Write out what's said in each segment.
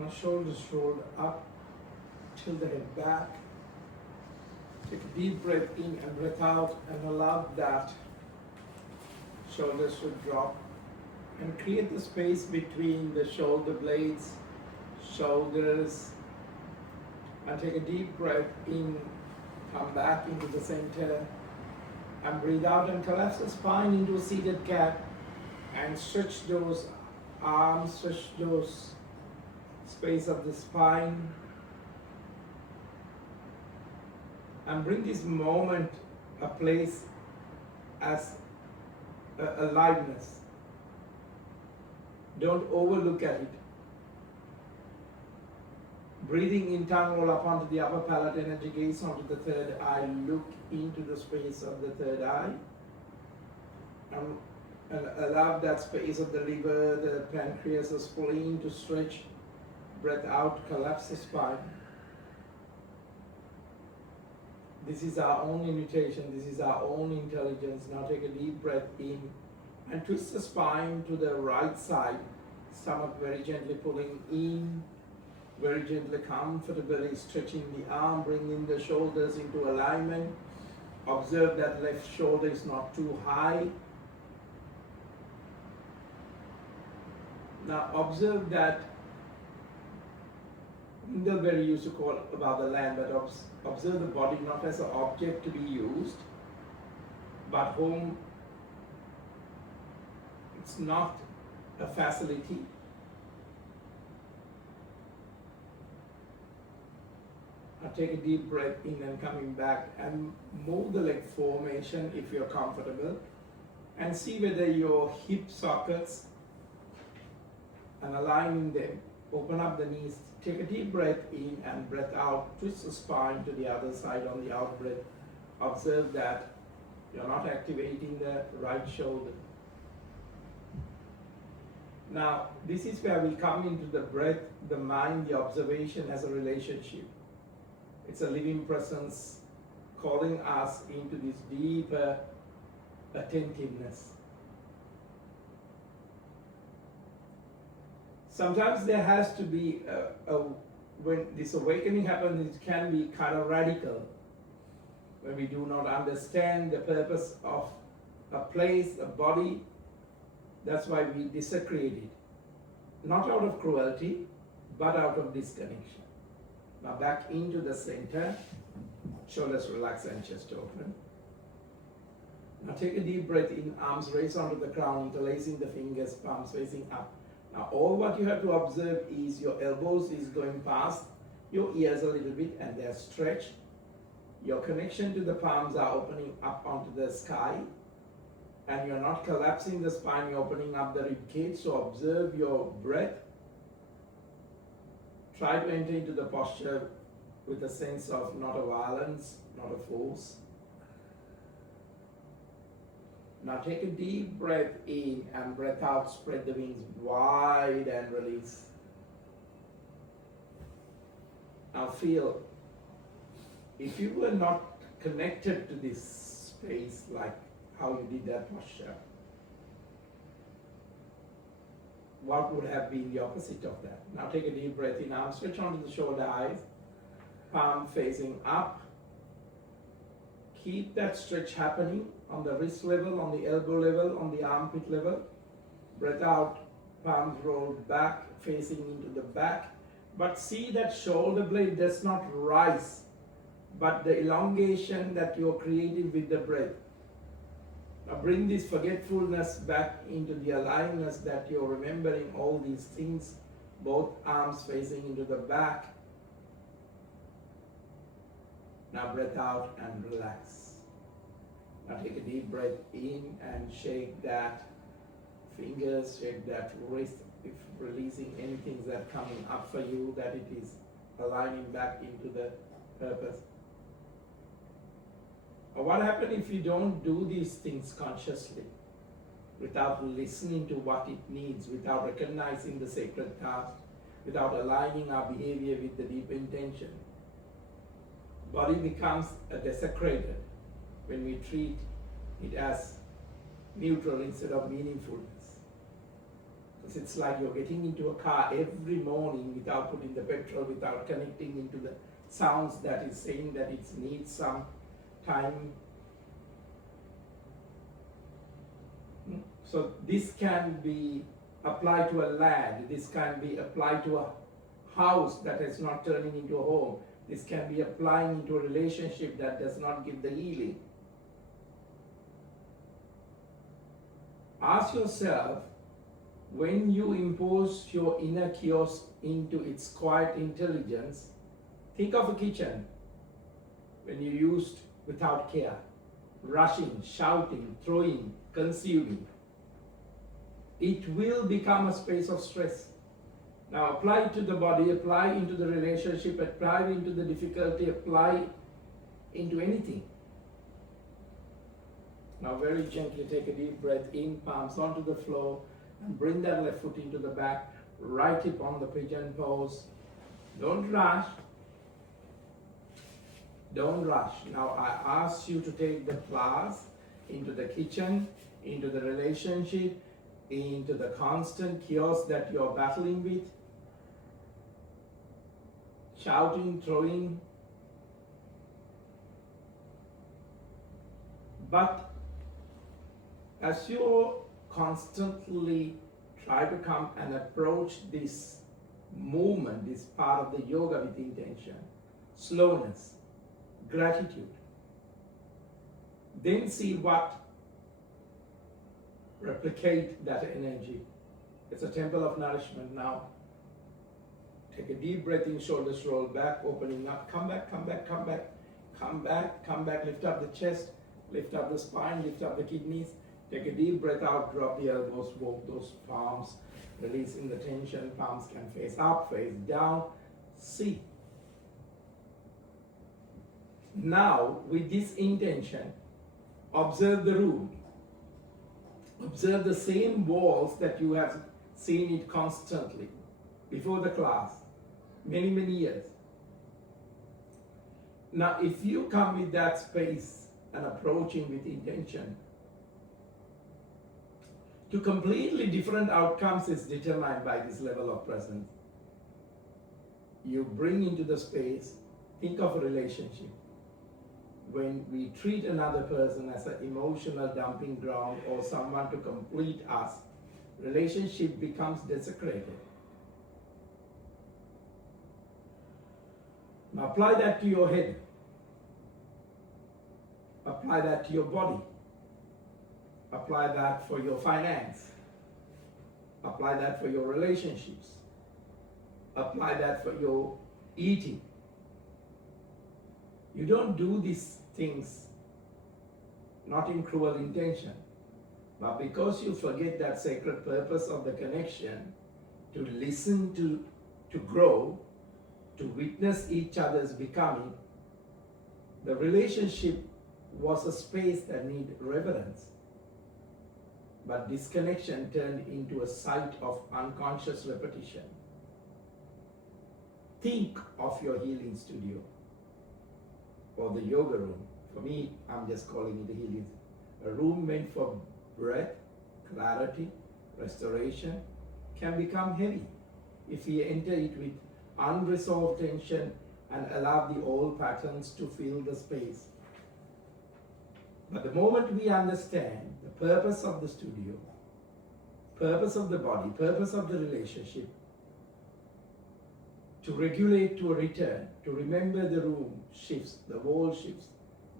Now shoulders rolled up, tilt the head back. Take a deep breath in and breath out and allow that shoulders to drop. And create the space between the shoulder blades, shoulders. And take a deep breath in, come back into the center. And breathe out and collapse the spine into a seated cat. And stretch those arms, stretch those space of the spine. And bring this moment a place as aliveness. Don't overlook at it. Breathing in, tongue roll up onto the upper palate, energy gaze onto the third eye. Look into the space of the third eye. And allow that space of the liver, the pancreas, the spleen to stretch. Breath out, collapse the spine. This is our own invitation, this is our own intelligence. Now take a deep breath in and twist the spine to the right side. Stomach very gently pulling in, very gently, comfortably stretching the arm, bringing the shoulders into alignment. Observe that left shoulder is not too high. Now observe that Middlebury used to call about the land, but observe the body not as an object to be used, but home, it's not a facility. Now take a deep breath in and coming back and move the leg formation if you're comfortable and see whether your hip sockets and aligning them. Open up the knees, take a deep breath in and breath out, twist the spine to the other side on the out breath. Observe that you're not activating the right shoulder. Now, this is where we come into the breath, the mind, the observation as a relationship. It's a living presence calling us into this deeper attentiveness. Sometimes there has to be, when this awakening happens, it can be kind of radical. When we do not understand the purpose of a place, a body, that's why we desecrate it. Not out of cruelty, but out of disconnection. Now back into the center, shoulders relax and chest open. Now take a deep breath in, arms raised onto the ground, interlacing the fingers, palms facing up. Now all what you have to observe is your elbows is going past your ears a little bit and they're stretched. Your connection to the palms are opening up onto the sky and you're not collapsing the spine, you're opening up the rib cage. So observe your breath. Try to enter into the posture with a sense of not a violence, not a force. Now take a deep breath in and breath out, spread the wings wide and release. Now feel, if you were not connected to this space like how you did that posture, what would have been the opposite of that? Now take a deep breath in, arms stretch onto the shoulder, eyes, palm facing up. Keep that stretch happening on the wrist level, on the elbow level, on the armpit level. Breath out, palms rolled back, facing into the back. But see that shoulder blade does not rise, but the elongation that you're creating with the breath. Now bring this forgetfulness back into the aliveness that you're remembering all these things, both arms facing into the back. Now breath out and relax. Now take a deep breath in and shake that fingers, shake that wrist, if releasing anything that's coming up for you, that it is aligning back into the purpose. What happens if you don't do these things consciously, without listening to what it needs, without recognizing the sacred task, without aligning our behavior with the deep intention? Body becomes desecrated when we treat it as neutral instead of meaningfulness. It's like you're getting into a car every morning without putting the petrol, without connecting into the sounds that is saying that it needs some time. So this can be applied to a land, this can be applied to a house that is not turning into a home, this can be applying into a relationship that does not give the healing. Ask yourself, when you impose your inner chaos into its quiet intelligence, think of a kitchen when you used without care, rushing, shouting, throwing, consuming. It will become a space of stress. Now apply it to the body, apply into the relationship, apply into the difficulty, apply into anything. Now very gently take a deep breath in, palms onto the floor, and bring that left foot into the back, right hip on the pigeon pose. Don't rush. Don't rush. Now I ask you to take the class into the kitchen, into the relationship, into the constant chaos that you're battling with. Shouting, throwing. But as you constantly try to come and approach this movement, this part of the yoga with intention, slowness, gratitude, then see what replicate that energy. It's a temple of nourishment. Now take a deep breath in, shoulders roll back, opening up, come back, come back, come back, come back, come back, lift up the chest, lift up the spine, lift up the kidneys. Take a deep breath out, drop the elbows, walk those palms, releasing the tension. Palms can face up, face down. See. Now, with this intention, observe the room. Observe the same walls that you have seen it constantly before the class, many, many years. Now, if you come with that space and approaching with intention, to completely different outcomes is determined by this level of presence. You bring into the space, think of a relationship. When we treat another person as an emotional dumping ground or someone to complete us, relationship becomes desecrated. Now apply that to your head. Apply that to your body. Apply that for your finance. Apply that for your relationships. Apply that for your eating. You don't do these things not in cruel intention, but because you forget that sacred purpose of the connection, to listen, to grow, to witness each other's becoming. The relationship was a space that needed reverence, but disconnection turned into a site of unconscious repetition. Think of your healing studio or the yoga room. For me, I'm just calling it a healing. A room meant for breath, clarity, restoration can become heavy if we enter it with unresolved tension and allow the old patterns to fill the space. But the moment we understand the purpose of the studio, purpose of the body, purpose of the relationship, to regulate to a return, to remember the room shifts, the wall shifts,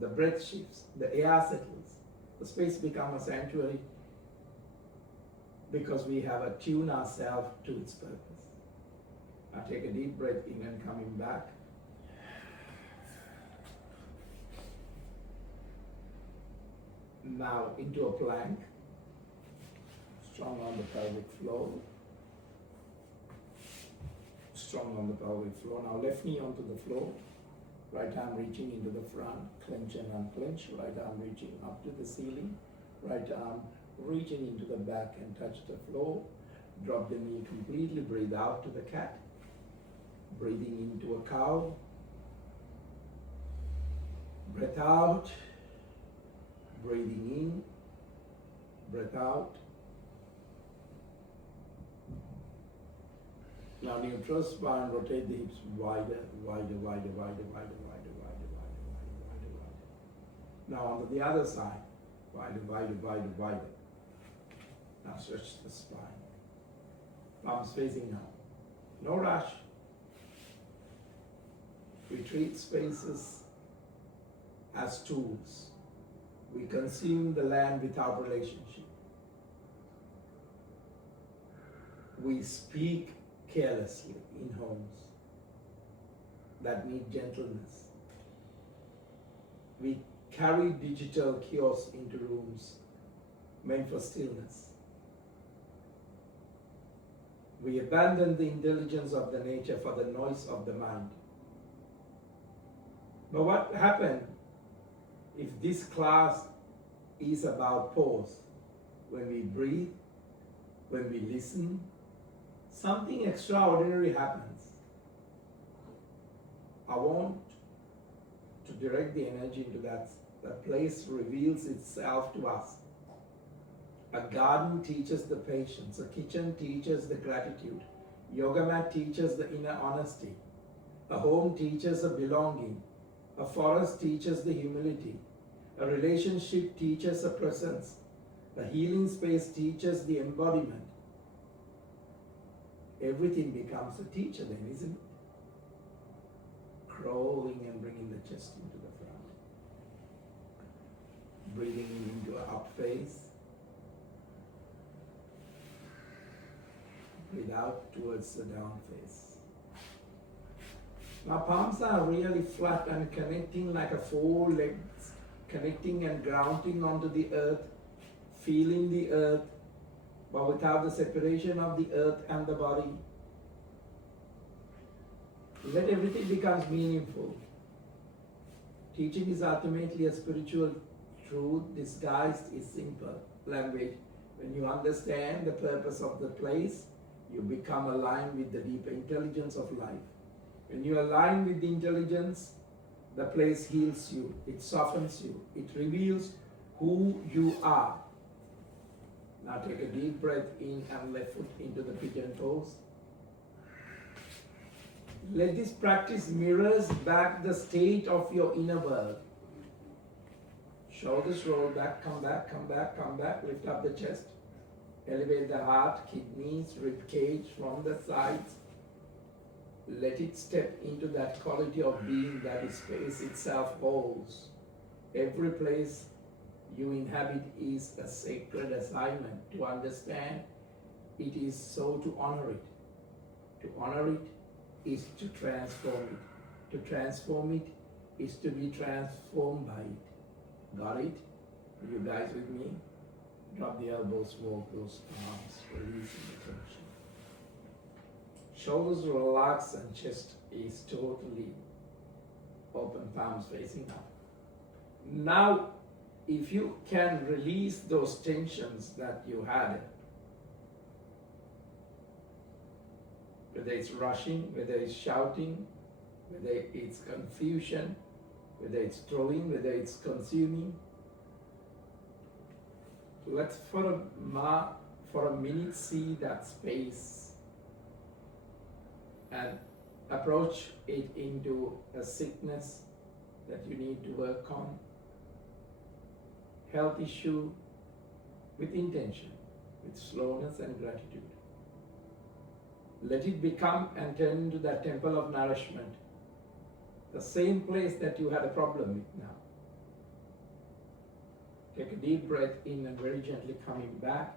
the breath shifts, the air settles, the space becomes a sanctuary because we have attuned ourselves to its purpose. Now take a deep breath in and coming back. Now into a plank, strong on the pelvic floor. Strong on the pelvic floor. Now left knee onto the floor, right arm reaching into the front, clench and unclench, right arm reaching up to the ceiling, right arm reaching into the back and touch the floor. Drop the knee completely, breathe out to the cat, breathing into a cow, breath out, breathing in, breath out, Now neutral spine, rotate the hips wider, wider, wider, wider, wider, wider, wider, wider, wider, wider, wider. Now onto the other side, wider, wider, wider, wider. Now stretch the spine. Palms facing now. No rush. We treat spaces as tools. We consume the land without relationship. We speak carelessly in homes that need gentleness. We carry digital kiosks into rooms meant for stillness. We abandon the intelligence of the nature for the noise of the mind. But what happened if this class is about pause? When we breathe, when we listen, something extraordinary happens. I want to direct the energy into that place reveals itself to us. A garden teaches the patience, a kitchen teaches the gratitude, yoga mat teaches the inner honesty, a home teaches the belonging, a forest teaches the humility, a relationship teaches the presence, a healing space teaches the embodiment. Everything becomes a teacher then, isn't it? Crawling and bringing the chest into the front. Breathing into an up face. Breathe out towards the down face. Now palms are really flat and connecting like a four legs, connecting and grounding onto the earth, feeling the earth, but without the separation of the earth and the body. Let everything becomes meaningful. Teaching is ultimately a spiritual truth disguised is simple language. When you understand the purpose of the place, you become aligned with the deeper intelligence of life. When you align with the intelligence, the place heals you, it softens you, it reveals who you are. Now take a deep breath in and left foot into the pigeon pose. Let this practice mirrors back the state of your inner world. Shoulders roll back, come back, come back, come back, lift up the chest. Elevate the heart, kidneys, rib cage from the sides. Let it step into that quality of being that space itself holds. Every place you inhabit is a sacred assignment. To understand it is so to honor it. To honor it is to transform it. To transform it is to be transformed by it. Got it? Are you guys with me? Drop the elbows, walk those arms, releasing the tension. Shoulders relax and chest is totally open, palms facing up. Now, if you can release those tensions that you had, whether it's rushing, whether it's shouting, whether it's confusion, whether it's throwing, whether it's consuming, let's for a minute see that space and approach it into a sickness that you need to work on, health issue with intention, with slowness and gratitude. Let it become and turn into that temple of nourishment, the same place that you had a problem with now. Take a deep breath in and very gently coming back.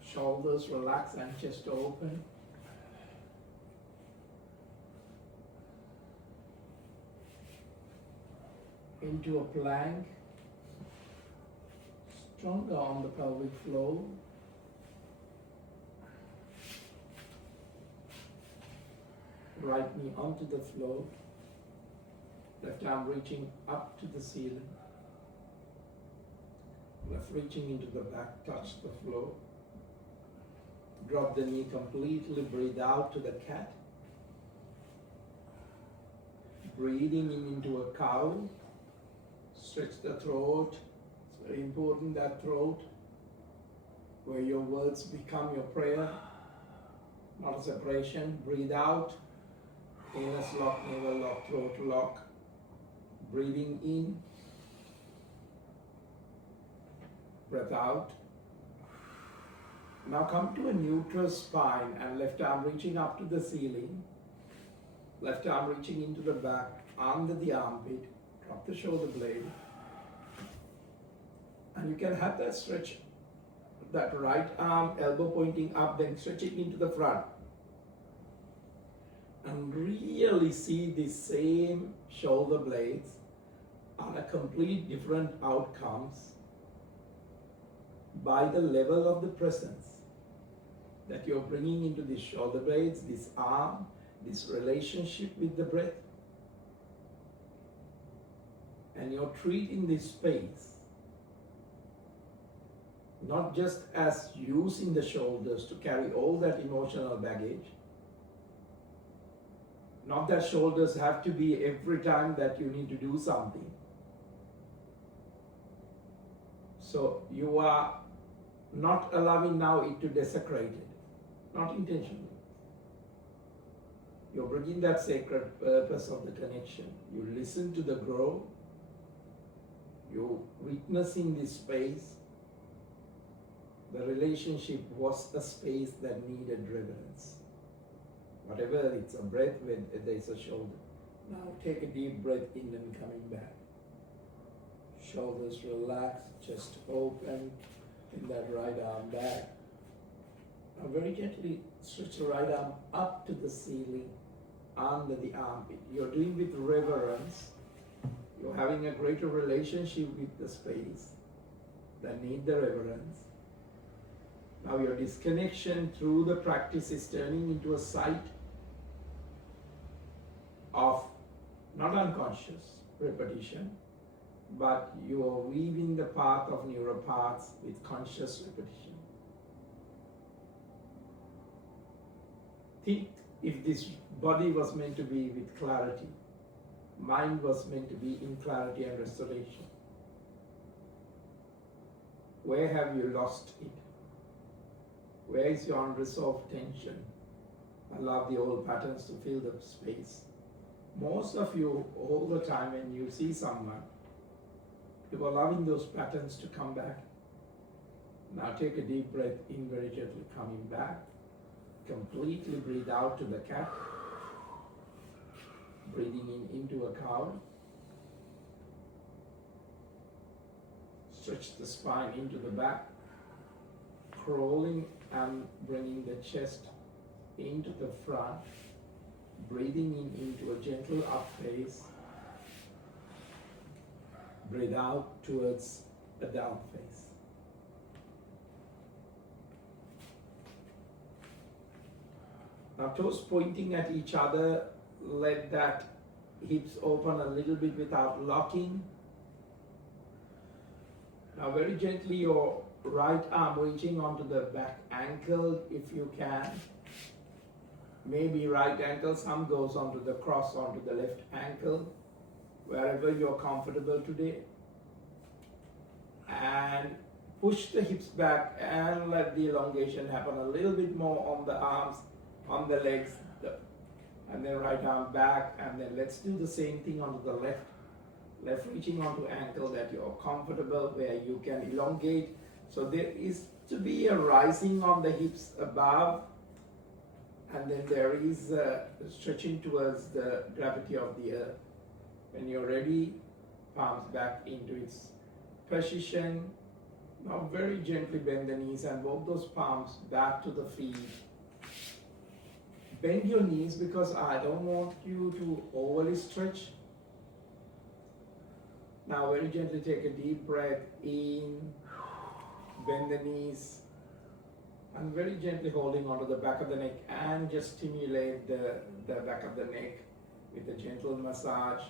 Shoulders relax and chest open. Into a plank. Stronger on the pelvic floor. Right knee onto the floor. Left arm reaching up to the ceiling. Left reaching into the back, touch the floor. Drop the knee completely, breathe out to the cat. Breathing in into a cow. Stretch the throat. It's very important, that throat, where your words become your prayer. not a separation. Breathe out, anus lock, navel lock, throat lock. Breathing in, breath out. Now come to a neutral spine and left arm reaching up to the ceiling. Left arm reaching into the back, under the armpit. Drop the shoulder blade. And you can have that stretch, that right arm, elbow pointing up, then stretching into the front. And really see the same shoulder blades on a complete different outcomes by the level of the presence that you're bringing into these shoulder blades, this arm, this relationship with the breath. And you're treating this space not just as using the shoulders to carry all that emotional baggage. Not that shoulders have to be every time that you need to do something. So you are not allowing now it to desecrate it, not intentionally. You're bringing that sacred purpose of the connection. You listen to the grow. You're witnessing this space. The relationship was a space that needed reverence. Whatever, it's a breath, when there's a shoulder. Now take a deep breath in and coming back. Shoulders relaxed, chest open, in that right arm back. Now very gently stretch the right arm up to the ceiling, under the armpit. You're doing with reverence. You're having a greater relationship with the space that need the reverence. Now your disconnection through the practice is turning into a sight of not unconscious repetition, but you are weaving the path of neural paths with conscious repetition. Think if this body was meant to be with clarity, mind was meant to be in clarity and restoration. Where have you lost it? Where is your unresolved tension? Allow the old patterns to fill the space. Most of you, all the time when you see someone, you're allowing those patterns to come back. Now take a deep breath in, very gently coming back. Completely breathe out to the cat. Breathing in into a cow. Stretch the spine into the back. Crawling and bringing the chest into the front. Breathing in into a gentle up face. Breathe out towards a down face. Now toes pointing at each other, let that hips open a little bit without locking. Now very gently your right arm reaching onto the back ankle if you can. Maybe right ankle, some goes onto the cross onto the left ankle, wherever you're comfortable today. And push the hips back and let the elongation happen a little bit more on the arms, on the legs, and then right arm back, and then let's do the same thing onto the left. Left reaching onto ankle that you're comfortable, where you can elongate. So there is to be a rising on the hips above, and then there is stretching towards the gravity of the earth. When you're ready, palms back into its position. Now very gently bend the knees and walk those palms back to the feet. Bend your knees because I don't want you to overly stretch. Now very gently take a deep breath in, bend the knees, and very gently holding onto the back of the neck and just stimulate the back of the neck with a gentle massage,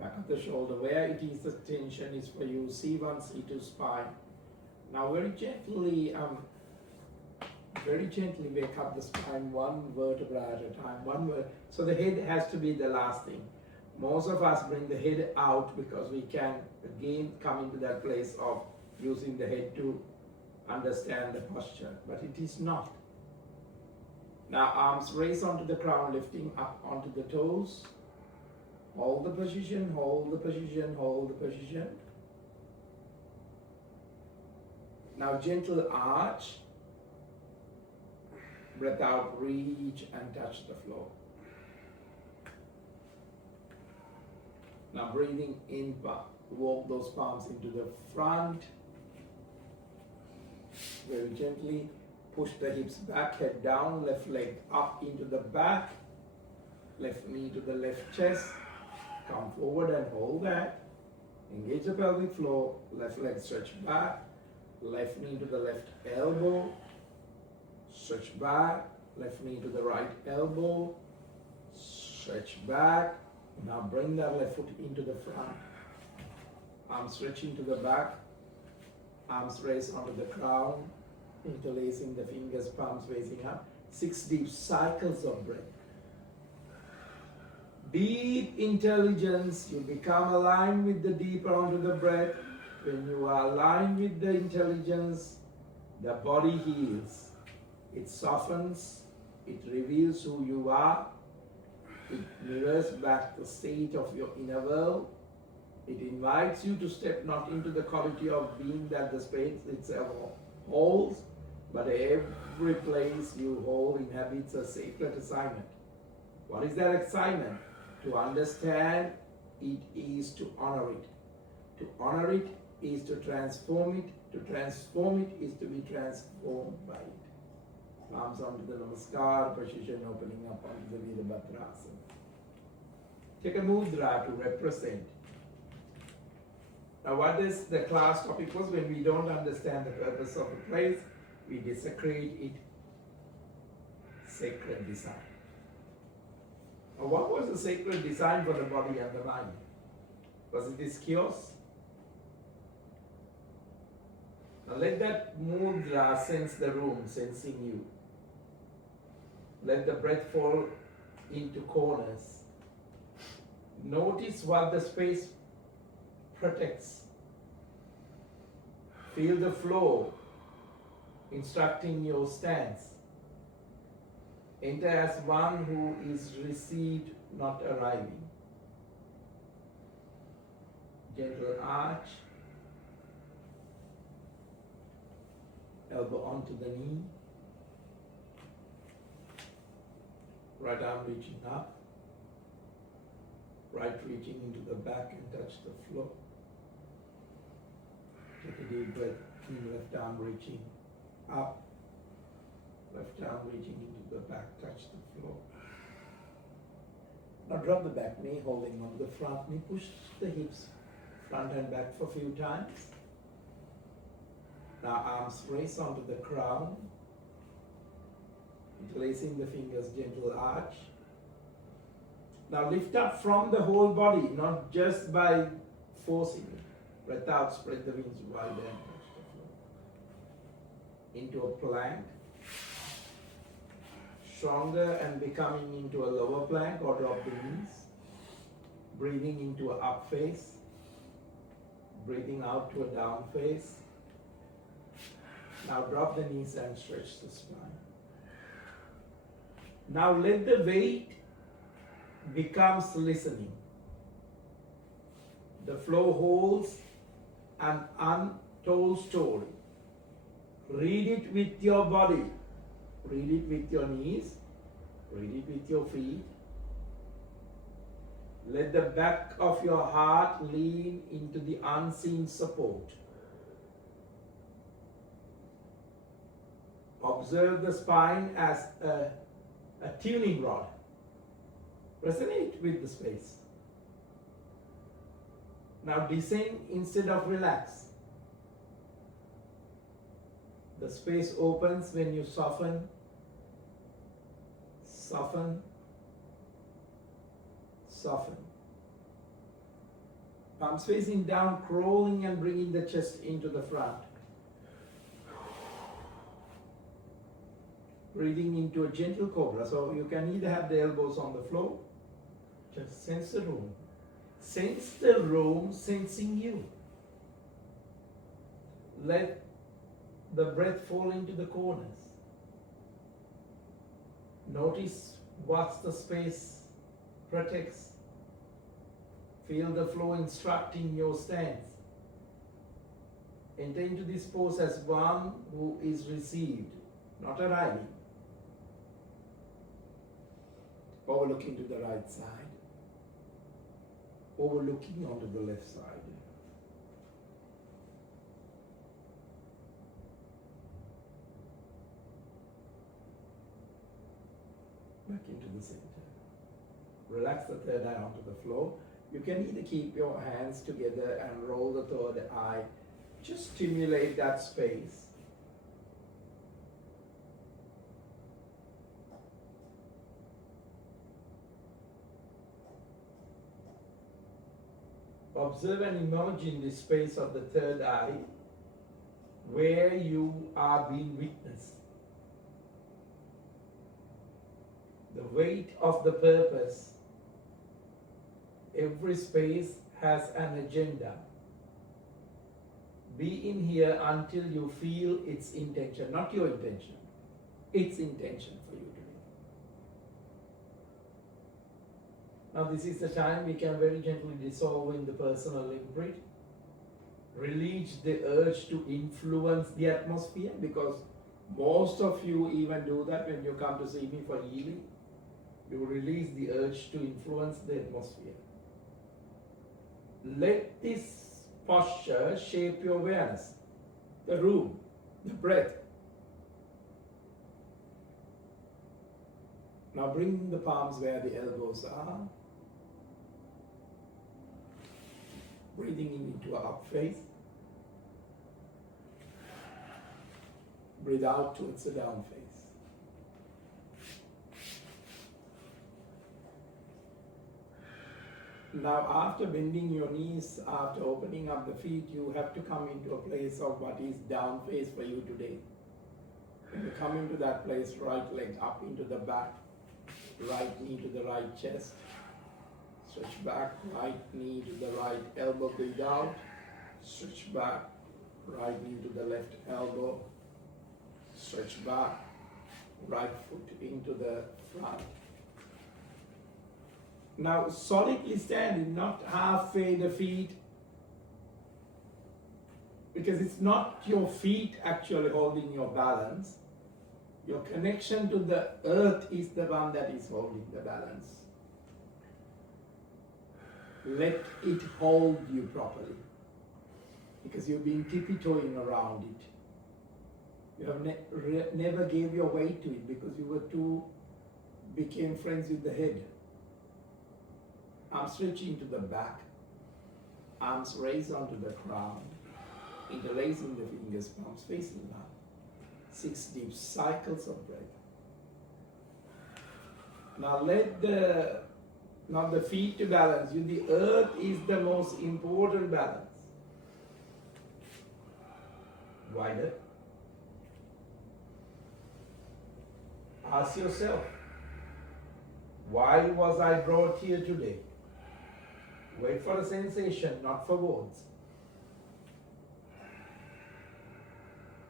back of the shoulder, where it is the tension is for you, C1, C2 spine. Now very gently wake up the spine one vertebra at a time. So the head has to be the last thing. Most of us bring the head out because we can again come into that place of using the head to understand the posture, but it is not. Now arms raise onto the ground, lifting up onto the toes. Hold the position, hold the position, hold the position. Now gentle arch. Breath out, reach and touch the floor. Now breathing in, walk those palms into the front. Very gently push the hips back, head down, left leg up into the back. Left knee to the left chest. Come forward and hold that. Engage the pelvic floor. Left leg stretch back. Left knee to the left elbow. Stretch back. Left knee to the right elbow. Stretch back. Now bring that left foot into the front. Arms stretching to the back. Arms raised onto the ground. Interlacing the fingers, palms facing up. 6 deep cycles of breath. Deep intelligence, you become aligned with the deeper onto the breath. When you are aligned with the intelligence, the body heals. It softens, it reveals who you are, it mirrors back the state of your inner world. It invites you to step not into the quality of being that the space itself holds, but every place you hold inhabits a sacred assignment. What is that assignment? To understand it is to honor it. To honor it is to transform it. To transform it is to be transformed by it. Palms onto the Namaskar position, opening up onto the Virabhadrasana. Take a mudra to represent. Now what is the class topic was? When we don't understand the purpose of a place, we desecrate it. Sacred design. Now what was the sacred design for the body and the mind? Was it this chaos? Now let that mudra sense the room, sensing you. Let the breath fall into corners. Notice what the space protects. Feel the flow instructing your stance. Enter as one who is received, not arriving. Gentle arch. Elbow onto the knee. Right arm reaching up. Right reaching into the back and touch the floor. Take a deep breath in, left arm reaching up. Left arm reaching into the back, touch the floor. Now drop the back knee, holding on the front knee. Push the hips front and back for a few times. Now arms raise onto the crown. Interlacing the fingers, gentle arch. Now lift up from the whole body, not just by forcing it. Breath out, spread the wings wide and touch the floor. Into a plank. Stronger and becoming into a lower plank or drop the knees. Breathing into an up face. Breathing out to a down face. Now drop the knees and stretch the spine. Now let the weight becomes listening. The flow holds an untold story. Read it with your body. Read it with your knees. Read it with your feet. Let the back of your heart lean into the unseen support. Observe the spine as a tuning rod. Resonate with the space. Now descend instead of relax. The space opens when you soften, soften, soften. Palms facing down, crawling and bringing the chest into the front. Breathing into a gentle cobra. So you can either have the elbows on the floor. Just sense the room. Sense the room sensing you. Let the breath fall into the corners. Notice what the space protects. Feel the flow instructing your stance. Enter into this pose as one who is received, not arriving. Overlooking to the right side. Overlooking onto the left side. Back into the center. Relax the third eye onto the floor. You can either keep your hands together and roll the third eye. Just stimulate that space. Observe and imagine the space of the third eye where you are being witnessed. The weight of the purpose. Every space has an agenda. Be in here until you feel its intention, not your intention, its intention for you today. Now this is the time we can very gently dissolve in the personal imprint. Release the urge to influence the atmosphere, because most of you even do that when you come to see me for healing. You release the urge to influence the atmosphere. Let this posture shape your awareness, the room, the breath. Now bring the palms where the elbows are. Breathing in into an up face. Breathe out towards the down face. Now after bending your knees, after opening up the feet, you have to come into a place of what is down face for you today. When you come into that place, right leg up into the back, right knee to the right chest. Stretch back, right knee to the right elbow, breathe out. Stretch back, right knee to the left elbow. Stretch back, right foot into the front. Now solidly standing, not halfway the feet, because it's not your feet actually holding your balance. Your connection to the earth is the one that is holding the balance. Let it hold you properly, because you've been tippy-toeing around it. You have never gave your weight to it because you became friends with the head. Arms stretching to the back, arms raised onto the crown, interlacing the fingers, palms facing down. 6 deep cycles of breath. Now let the feet to balance you. The earth is the most important balance. Wider. Ask yourself, why was I brought here today? Wait for a sensation, not for words.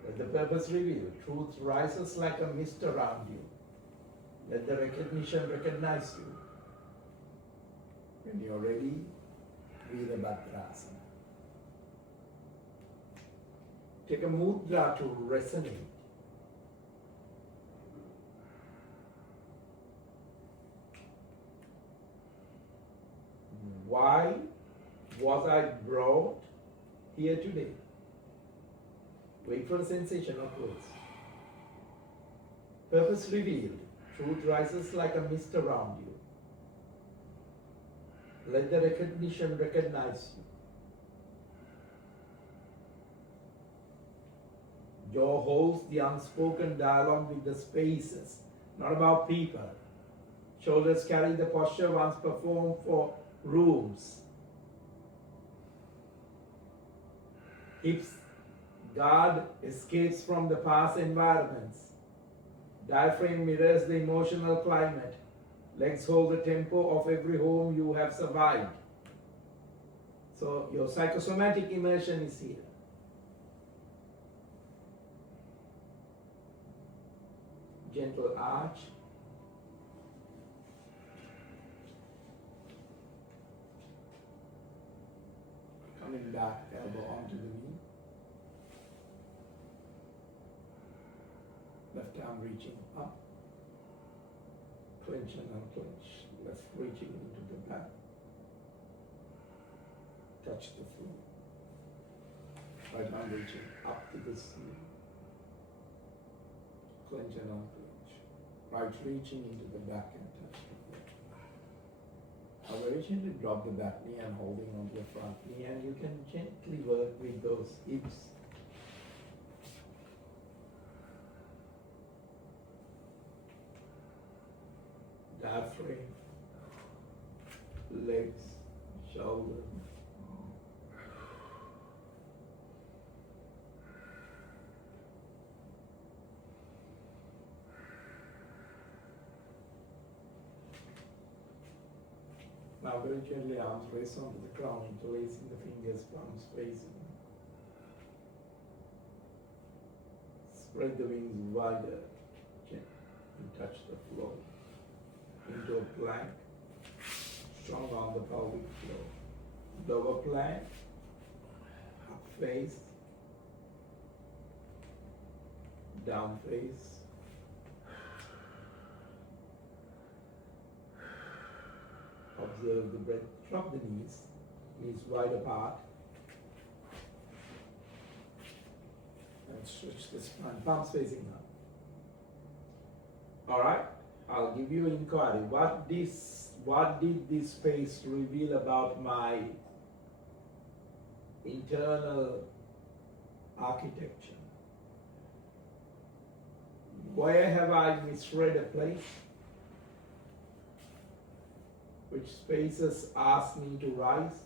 Let the purpose reveal. Truth rises like a mist around you. Let the recognition recognize you. When you're ready, Virabhadrasana. Take a mudra to resonate. Why was I brought here today? Wait for a sensation, not words. Purpose revealed. Truth rises like a mist around you. Let the recognition recognize you. Jaw holds the unspoken dialogue with the spaces, not about people. Shoulders carry the posture once performed for rooms. Hips guard escapes from the past environments. Diaphragm mirrors the emotional climate. Legs hold the tempo of every home you have survived. So your psychosomatic immersion is here. Gentle arch, bend back, elbow onto the knee. Left arm reaching up. Clench and unclench. Left reaching into the back. Touch the floor. Right arm reaching up to the ceiling. Clench and unclench. Right reaching into the back and touch the floor. Now very gently drop the back knee and holding on to the front knee, and you can gently work with those hips. Diaphragm, legs, shoulder. Now very gently arms raise onto the ground, interlacing the fingers, palms facing. Spread the wings wider, and touch the floor. Into a plank, strong on the pelvic floor. Lower plank, up face, down face. Observe the breath. Drop the knees wide apart. And stretch the spine, palms facing up. Alright, I'll give you inquiry. What did this space reveal about my internal architecture? Where have I misread a place? Which spaces ask me to rise?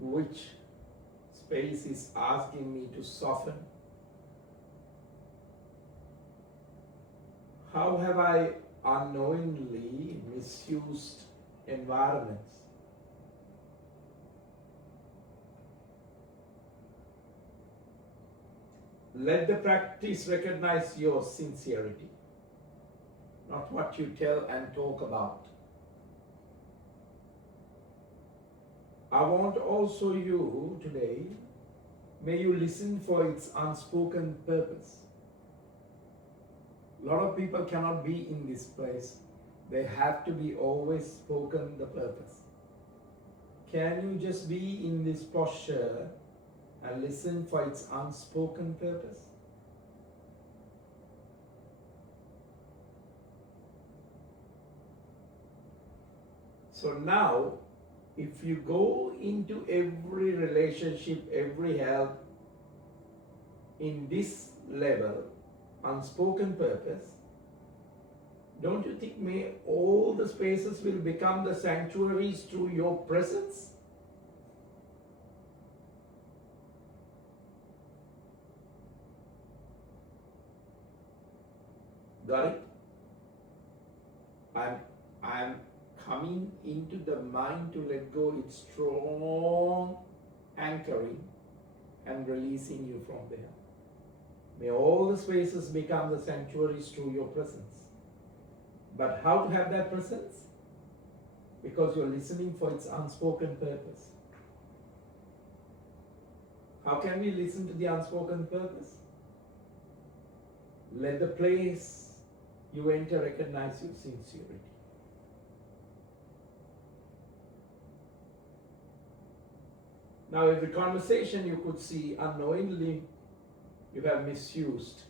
Which space is asking me to soften? How have I unknowingly misused environments? Let the practice recognize your sincerity, not what you tell and talk about. I want also you today, may you listen for its unspoken purpose. A lot of people cannot be in this place. They have to be always spoken the purpose. Can you just be in this posture and listen for its unspoken purpose? So now, if you go into every relationship, every health, in this level, unspoken purpose, don't you think may all the spaces will become the sanctuaries through your presence? Got it? I'm coming into the mind to let go its strong anchoring and releasing you from there. May all the spaces become the sanctuaries through your presence. But how to have that presence? Because you're listening for its unspoken purpose. How can we listen to the unspoken purpose? Let the place you enter recognize your sincerity. Now, every conversation you could see unknowingly you have misused.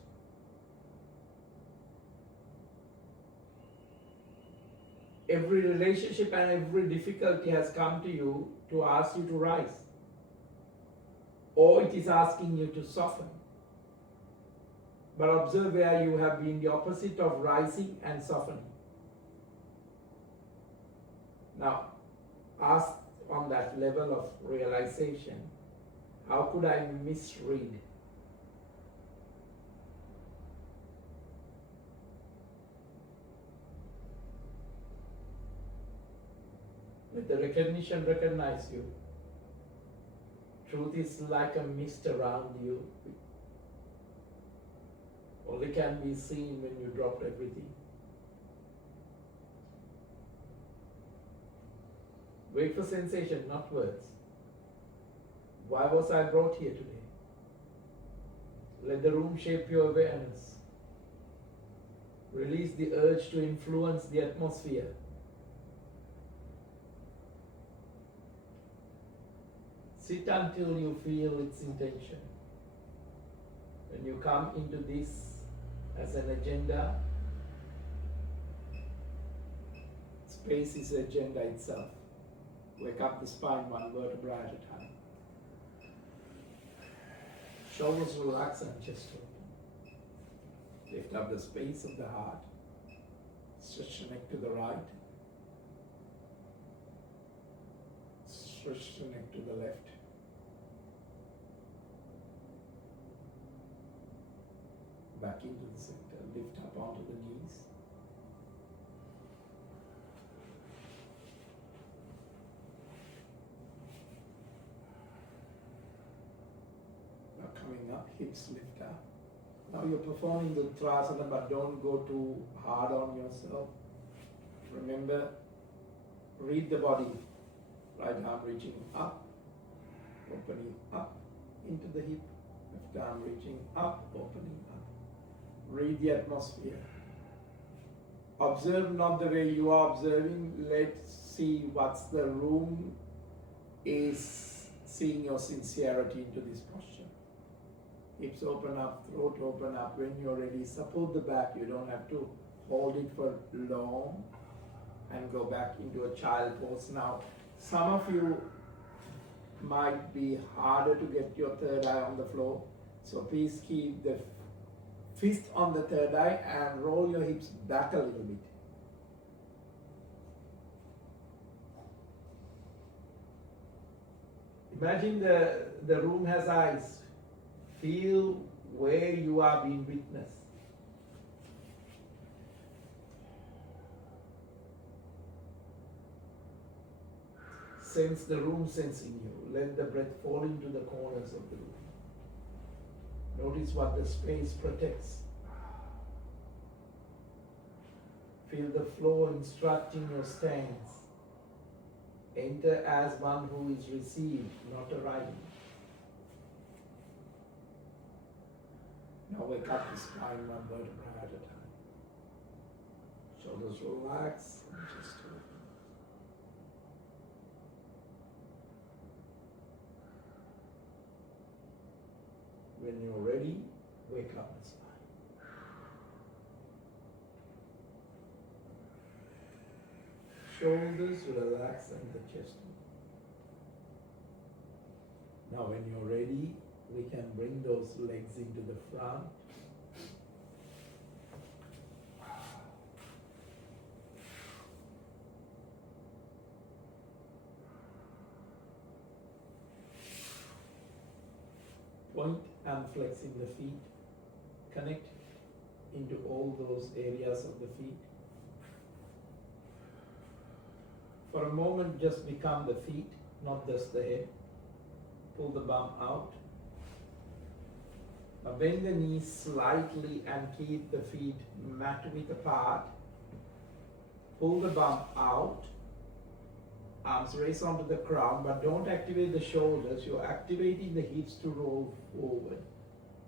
Every relationship and every difficulty has come to you to ask you to rise, or it is asking you to soften. But observe where you have been the opposite of rising and softening. Now, ask on that level of realization, how could I misread? Let the recognition recognize you. Truth is like a mist around you. Only can be seen when you drop everything. Wait for sensation, not words. Why was I brought here today? Let the room shape your awareness. Release the urge to influence the atmosphere. Sit until you feel its intention. When you come into this as an agenda, space is agenda itself. Wake up the spine one vertebra at a time. Shoulders relax and chest open. Lift up the space of the heart. Stretch the neck to the right. Stretch the neck to the left. Back into the center. Lift up onto the knees. Now coming up, hips lift up. Now you're performing the Uttanasana, but don't go too hard on yourself. Remember, read the body. Right arm reaching up, opening up into the hip. Left arm reaching up, opening up. Read the atmosphere. Observe not the way you are observing. Let's see what's the room is seeing your sincerity into this posture. Hips open up, throat open up. When you're ready, support the back. You don't have to hold it for long and go back into a child pose. Now, some of you might be harder to get your third eye on the floor. So please keep the fist on the third eye and roll your hips back a little bit. Imagine the room has eyes. Feel where you are being witnessed. Sense the room sensing you. Let the breath fall into the corners of the room. Notice what the space protects. Feel the flow instructing your stance. Enter as one who is received, not arriving. Now wake up the spine one vertebra at a time. Shoulders relax and chest open. When you're ready, wake up the spine. Shoulders relax and the chest open. Now when you're ready, we can bring those legs into the front. Point and flexing the feet. Connect into all those areas of the feet. For a moment, just become the feet, not just the head. Pull the bum out. Now bend the knees slightly and keep the feet mat width apart. Pull the bum out. Arms raise onto the crown, but don't activate the shoulders. You're activating the hips to roll forward.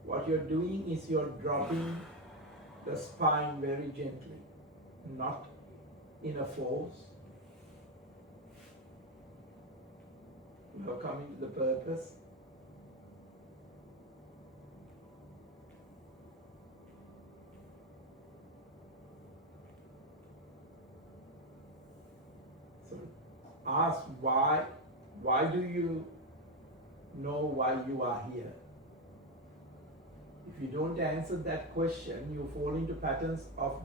What you're doing is you're dropping the spine very gently, not in a force. You're coming to the purpose. So ask why do you know why you are here? If you don't answer that question, you fall into patterns of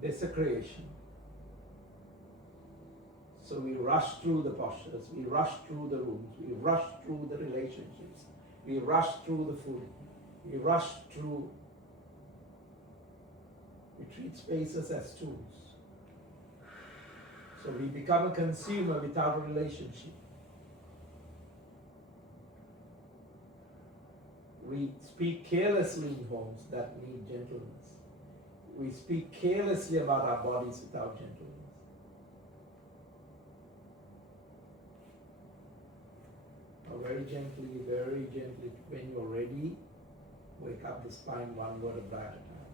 desecration. So we rush through the postures, we rush through the rooms, we rush through the relationships, we rush through the food, we rush through, we treat spaces as tools. So we become a consumer without a relationship. We speak carelessly in homes that need gentleness. We speak carelessly about our bodies without gentleness. Very gently, when you're ready, wake up the spine one vertebra at a time.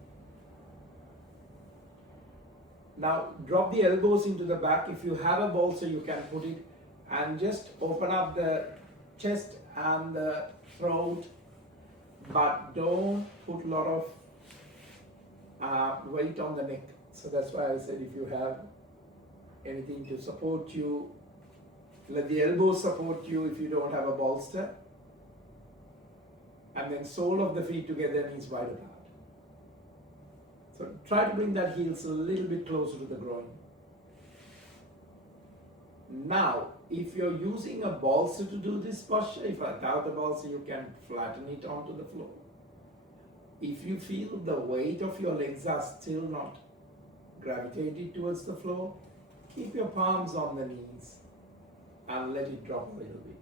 Now drop the elbows into the back. If you have a bolster, you can put it, and just open up the chest and the throat, but don't put a lot of weight on the neck. So that's why I said if you have anything to support you, let the elbows support you if you don't have a bolster. And then sole of the feet together, knees wide apart. So try to bring that heels a little bit closer to the groin. Now, if you're using a bolster to do this posture, if without the bolster, you can flatten it onto the floor. If you feel the weight of your legs are still not gravitated towards the floor, keep your palms on the knees and let it drop a little bit.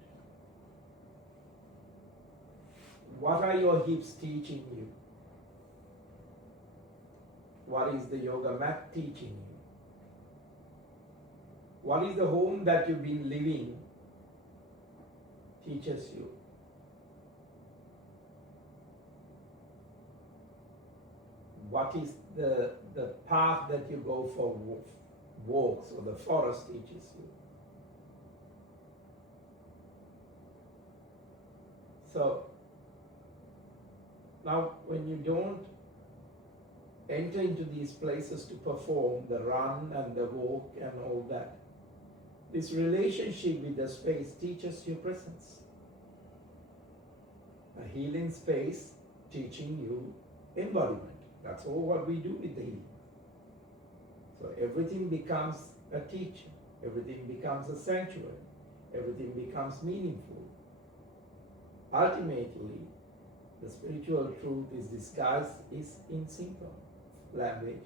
What are your hips teaching you? What is the yoga mat teaching you? What is the home that you've been living teaches you? What is the path that you go for walks or the forest teaches you? So now when you don't enter into these places to perform the run and the walk and all that, this relationship with the space teaches you presence. A healing space teaching you embodiment. That's all what we do with the healing. So everything becomes a teacher. Everything becomes a sanctuary. Everything becomes meaningful. Ultimately, the spiritual truth is disguised in simple language.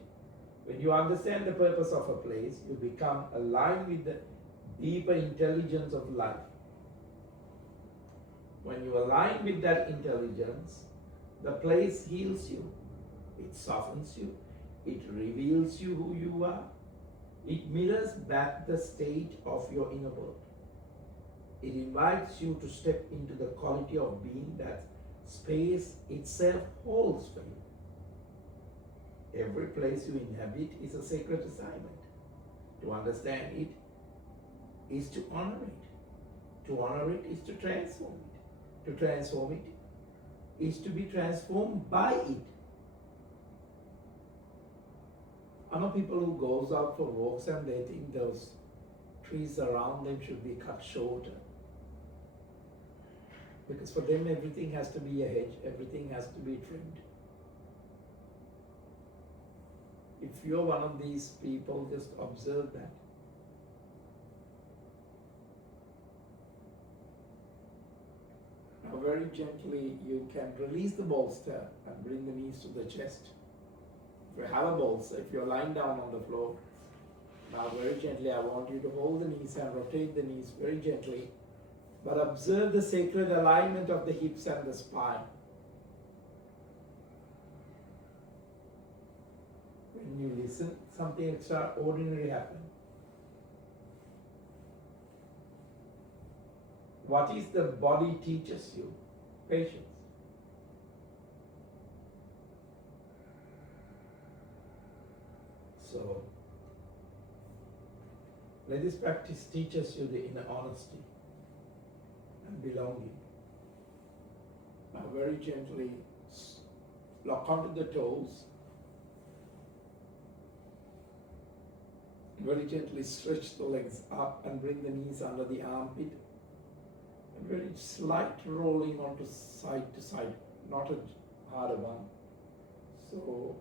When you understand the purpose of a place, you become aligned with the deeper intelligence of life. When you align with that intelligence, the place heals you. It softens you. It reveals you who you are. It mirrors back the state of your inner world. It invites you to step into the quality of being that space itself holds for you. Every place you inhabit is a sacred assignment. To understand it is to honor it. To honor it is to transform it. To transform it is to be transformed by it. I know people who goes out for walks and they think those trees around them should be cut shorter. Because for them everything has to be a hedge, everything has to be trimmed. If you're one of these people, just observe that. Now very gently you can release the bolster and bring the knees to the chest. If you have a bolster, if you're lying down on the floor, now very gently I want you to hold the knees and rotate the knees very gently, but observe the sacred alignment of the hips and the spine. When you listen, something extraordinary happens. What is the body teaches you? Patience. So, let this practice teach us you the inner honesty and belonging. Now very gently lock onto the toes. Very gently stretch the legs up and bring the knees under the armpit. And very slight rolling onto side to side, not a harder one. So,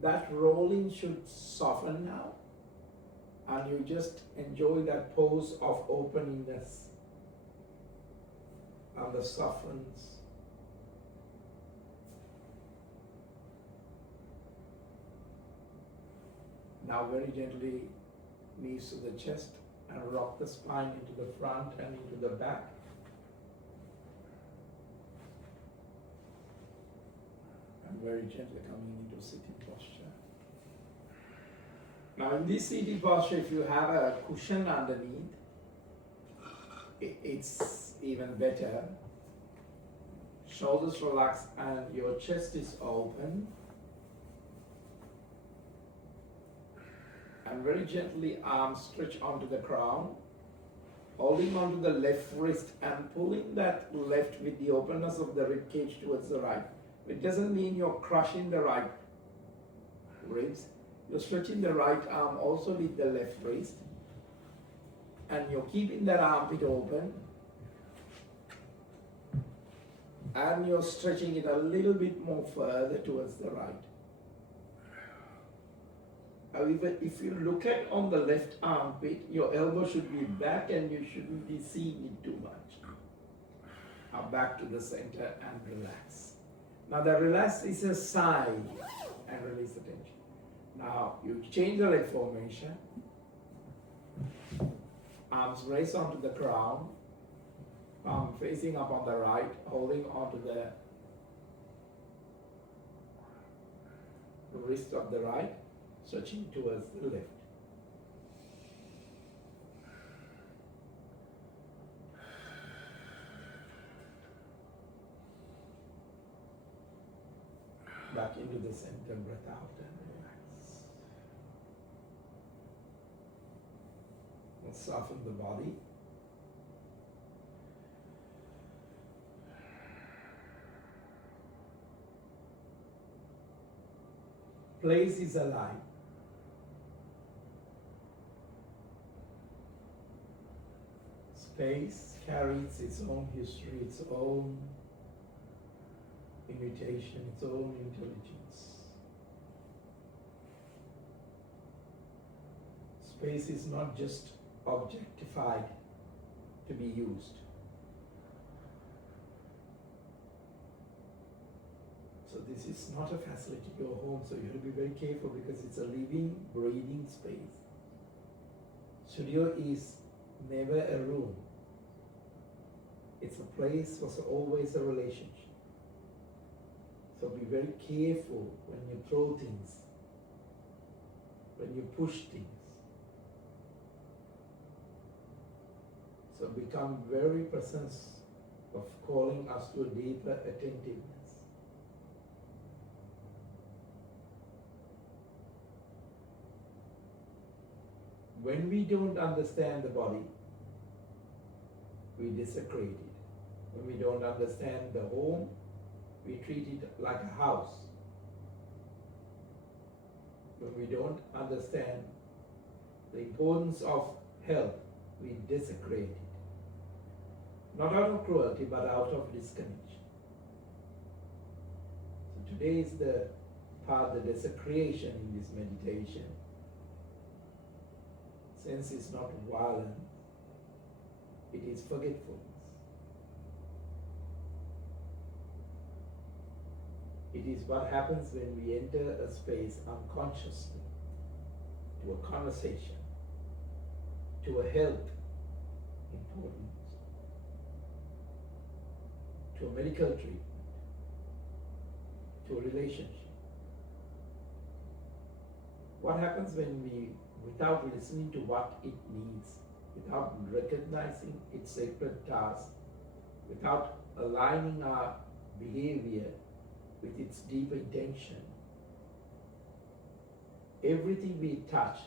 that rolling should soften now. And you just enjoy that pose of openingness. And the softens. Now very gently, knees to the chest and rock the spine into the front and into the back. And very gently coming into sitting posture. Now in this sitting posture, if you have a cushion underneath, it's even better. Shoulders relaxed and your chest is open. And very gently arms stretch onto the ground, holding onto the left wrist and pulling that left with the openness of the rib cage towards the right. It doesn't mean you're crushing the right ribs. You're stretching the right arm also with the left wrist. And you're keeping that armpit open. And you're stretching it a little bit more further towards the right. However, if you look at on the left armpit, your elbow should be back and you shouldn't be seeing it too much. Now back to the center and relax. Now the relax is a sigh and release the tension. Now you change the leg formation. Arms raise onto the ground. Palm facing up on the right, holding onto the wrist of the right, stretching towards the left. Back into the center, breath out and relax. Let's soften the body. Place is alive. Space carries its own history, its own imitation, its own intelligence. Space is not just objectified to be used. So this is not a facility, your home, so you have to be very careful because it's a living, breathing space. Studio is never a room. It's a place, was always a relationship. So be very careful when you throw things, when you push things. So become very present of calling us to a deeper attentiveness. When we don't understand the body, we desecrate it. When we don't understand the home, we treat it like a house. When we don't understand the importance of health, we desecrate it. Not out of cruelty, but out of disconnection. So today is the part, the desecration in this meditation. Sense is not violence, it is forgetfulness. It is what happens when we enter a space unconsciously, to a conversation, to a health importance, to a medical treatment, to a relationship. What happens when we, without listening to what it needs, without recognizing its sacred task, without aligning our behavior with its deep intention, everything we touch,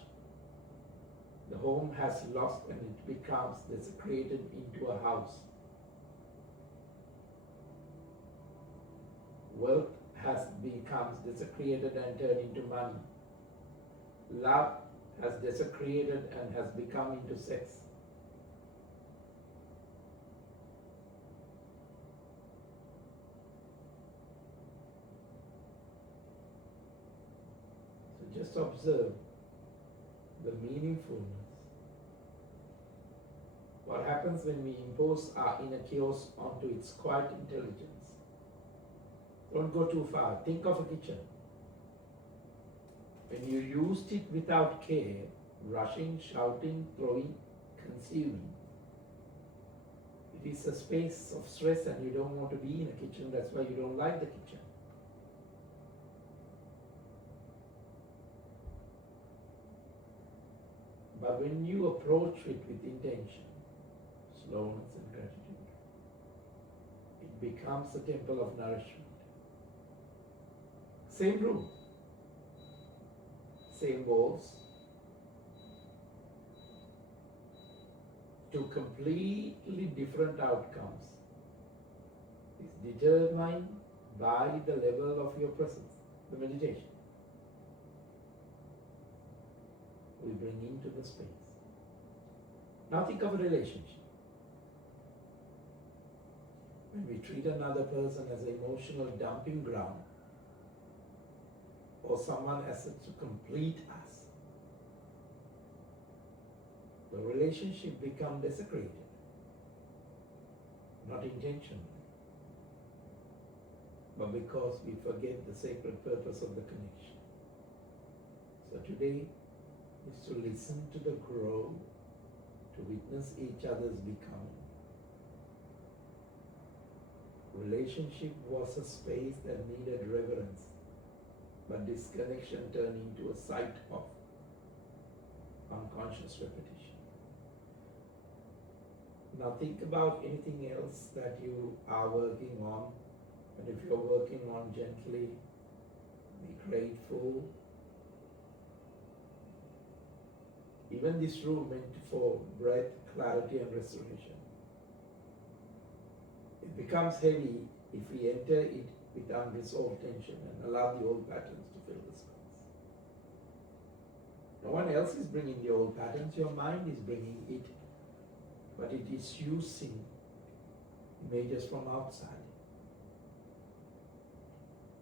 the home has lost and it becomes desecrated into a house. Wealth has become desecrated and turned into money. Love has desecrated and has become into sex. So just observe the meaningfulness. What happens when we impose our inner chaos onto its quiet intelligence? Don't go too far. Think of a kitchen. When you used it without care, rushing, shouting, throwing, consuming, it is a space of stress and you don't want to be in a kitchen. That's why you don't like the kitchen. But when you approach it with intention, slowness and gratitude, becomes a temple of nourishment. Same room, same walls, two completely different outcomes is determined by the level of your presence, the meditation we bring into the space. Now think of a relationship. When we treat another person as an emotional dumping ground, or someone as to complete us, the relationship becomes desecrated, not intentionally, but because we forget the sacred purpose of the connection. So today is to listen to the grow, to witness each other's becoming. Relationship was a space that needed reverence, but disconnection turned into a site of unconscious repetition. Now think about anything else that you are working on, and if you're working on gently, be grateful. Even this room meant for breath, clarity and restoration. It becomes heavy if we enter it with unresolved tension and allow the old patterns to fill the space. No one else is bringing the old patterns, your mind is bringing it, but it is using images from outside.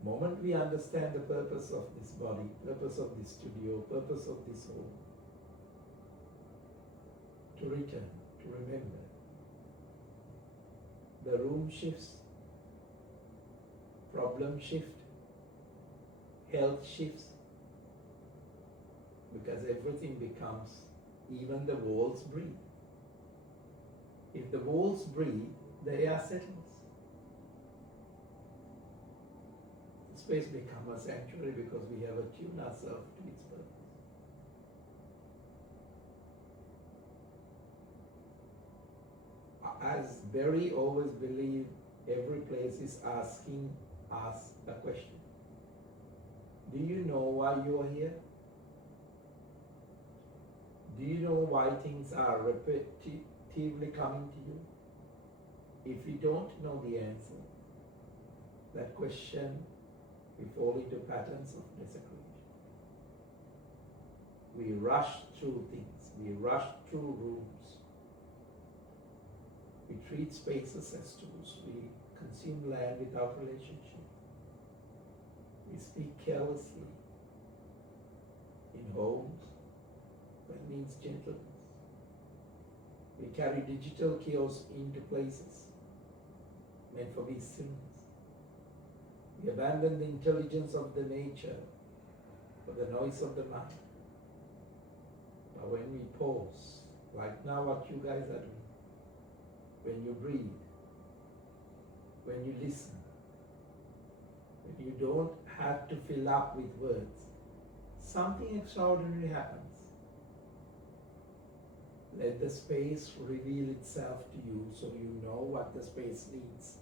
The moment we understand the purpose of this body, purpose of this studio, purpose of this home, to return, to remember, the room shifts, problem shift, health shifts, because everything becomes, even the walls breathe. If the walls breathe, the air settles. The space becomes a sanctuary because we have attuned ourselves to its purpose. As Berry always believed, every place is asking us a question. Do you know why you are here? Do you know why things are repetitively coming to you? If you don't know the answer, that question, we fall into patterns of desecration. We rush through things. We rush through rooms. We treat spaces as tools. We consume land without relationship. We speak carelessly. In homes, that means gentleness. We carry digital chaos into places meant for these things. We abandon the intelligence of the nature for the noise of the mind. But when we pause, like now what you guys are doing, when you breathe, when you listen, when you don't have to fill up with words, something extraordinary happens. Let the space reveal itself to you so you know what the space needs.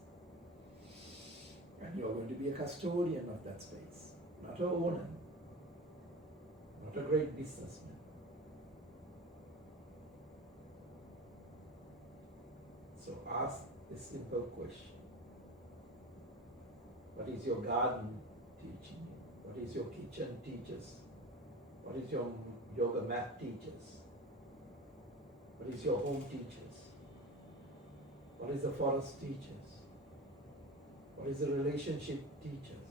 And you're going to be a custodian of that space, not an owner, not a great businessman. So ask this simple question. What is your garden teaching you? What is your kitchen teaches? What is your yoga mat teaches? What is your home teaches? What is the forest teaches? What is the relationship teaches?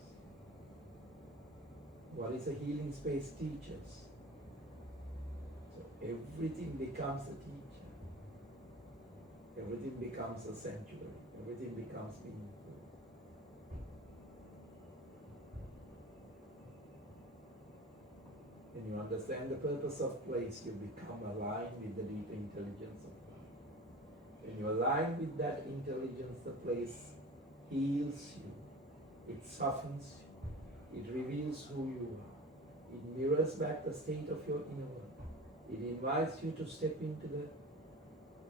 What is the healing space teaches? So everything becomes a teacher. Everything becomes a sanctuary. Everything becomes meaningful. When you understand the purpose of place, you become aligned with the deep intelligence of God. When you align with that intelligence, the place heals you. It softens you. It reveals who you are. It mirrors back the state of your inner world. It invites you to step into the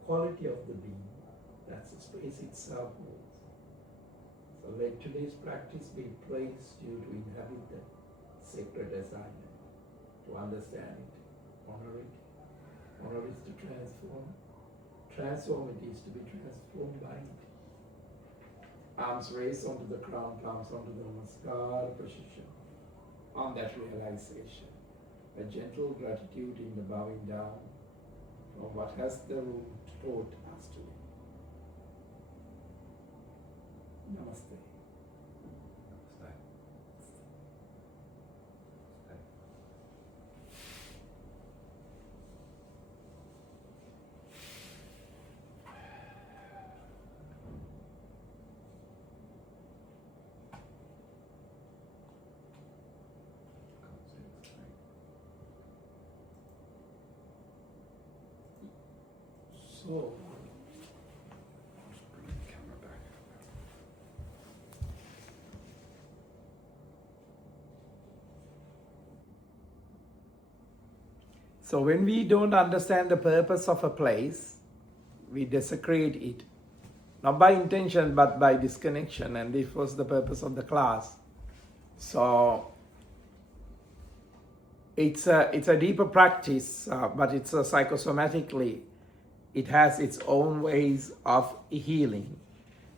quality of the being. That's the space itself holds. So let today's practice be placed you to inhabit the sacred assignment, to understand it, honor it. Honor is to transform. Transform it is to be transformed by it. Arms raised onto the crown, palms onto the namaskar position. On that realization, a gentle gratitude in the bowing down for what has the root taught us today. Namaste. So, Bring the camera back. so when we don't understand the purpose of a place, we desecrate it. Not by intention, but by disconnection. And this was the purpose of the class. So, it's a deeper practice, but it's psychosomatically, it has its own ways of healing.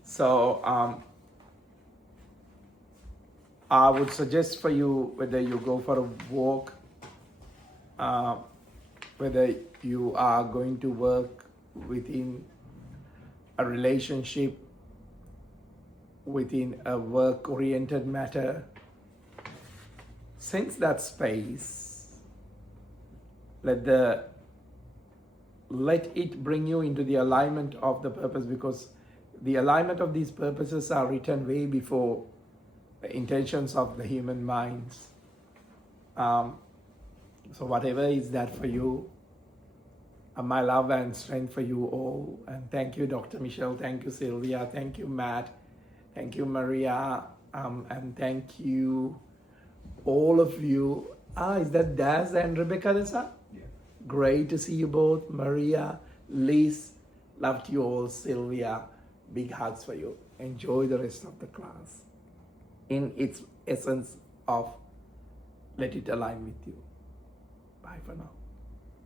So I would suggest for you, whether you go for a walk, whether you are going to work within a relationship, within a work-oriented matter, sense that space. Let it bring you into the alignment of the purpose, because the alignment of these purposes are written way before the intentions of the human minds. So whatever is that for you, my love and strength for you all. And thank you, Dr. Michelle. Thank you, Sylvia. Thank you, Matt. Thank you, Maria. And thank you, all of you. Is that Daz and Rebecca Desa? Yeah. Great to see you both. Maria, Liz, loved you all. Sylvia, big hugs for you. Enjoy the rest of the class in its essence of let it align with you. Bye for now.